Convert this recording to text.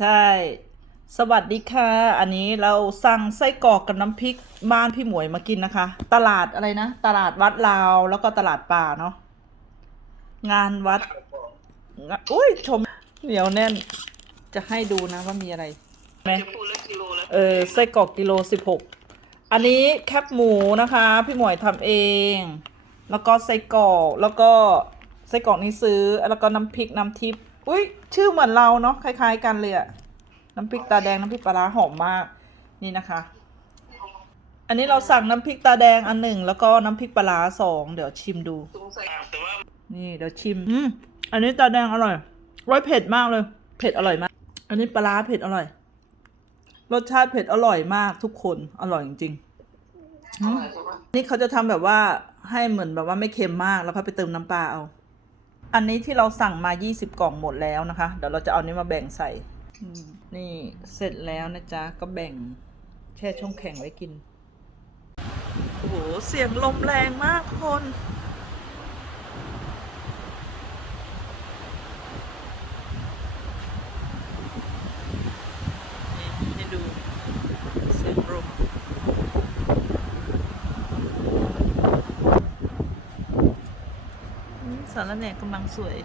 ใช่ สวัสดีค่ะ อันนี้เราสั่งไส้กรอกกับน้ำพริกบ้านพี่หมวยมากินนะคะ ตลาดอะไรนะ ตลาดวัดลาวแล้วก็ตลาดป่าเนาะ งานวัดงะอุ้ยชมเหนียวแน่น จะให้ดูนะว่ามีอะไรไหมจะพูดละกิโลละเออไส้กรอกกิโลสิบหก อันนี้แคบหมูนะคะ พี่หมวยทำเอง แล้วก็ไส้กรอก แล้วก็ไส้กรอกนี้ซื้อ แล้วก็น้ำพริกน้ำทิพย์ อุ้ยชื่อเหมือนเราเนาะคล้าย ๆ กันเลยอะน้ำพริกตาแดงน้ำพริกปลาร้าหอมมากนี่นะคะ อันนี้เราสั่งน้ำพริกตาแดงอันหนึ่งแล้วก็น้ำพริกปลาร้าสองเดี๋ยวชิมดู แต่ว่านี่เดี๋ยวชิมอืมอันนี้ตาแดงอร่อยร้อยเผ็ดมากเลย เผ็ดอร่อยมาก อันนี้ปลาร้าเผ็ดอร่อย รสชาติเผ็ดอร่อยมากทุกคนอร่อยจริงๆอืมนี่เขาจะทำแบบว่าให้เหมือนแบบว่าไม่เค็มมากแล้วก็ไปเติมน้ำปลาเอา อันนี้ที่เราสั่งมา 20 กล่องหมดแล้วนะคะ เดี๋ยวเราจะเอานี้มาแบ่งใส่นี่เสร็จแล้วนะจ๊ะ ก็แบ่งแช่ช่องแข็งไว้กิน โอ้โห เสียงลมแรงมากทุกคนให้ดูเสียงลม อืม สารแหน่กำลังสวย